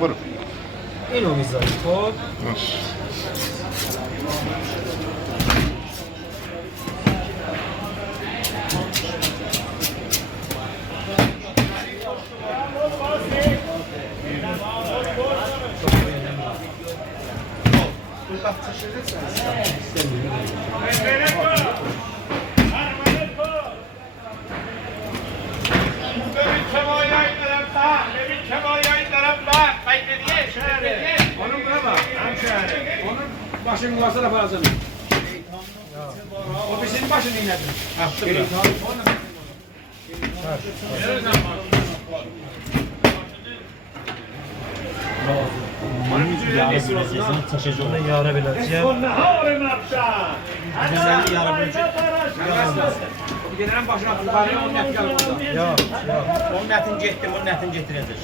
برو. اینو میذاری خب باش. Başın varsa da bazen. O bizim başın iğnedir. Bunu yara bileceğim. Güzelliği yara bileceğim. Gelen başına yukarıya onun eti gelir burada. Yok yok. Onun etini getdim, onun etini getirecek.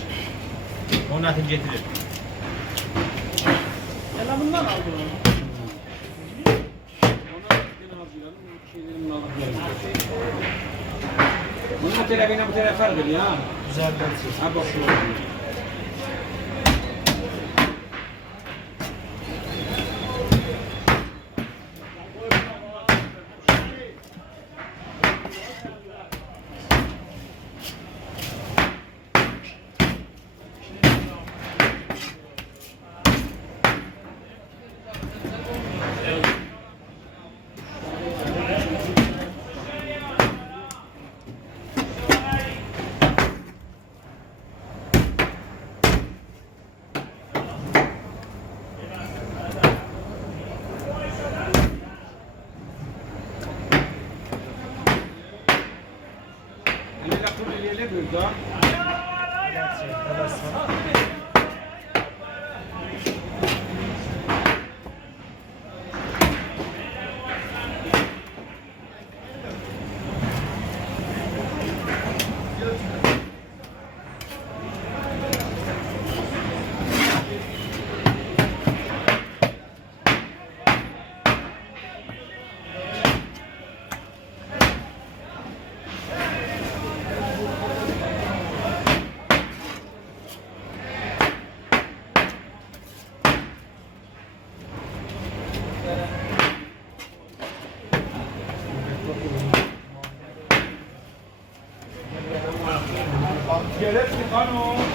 Onun etini getirir. Bundan aldım. Bunun televizyonu bu tarafa fark ediyor ha. Güzel bir Ha bak şu. Burada. Gerek mi kanu?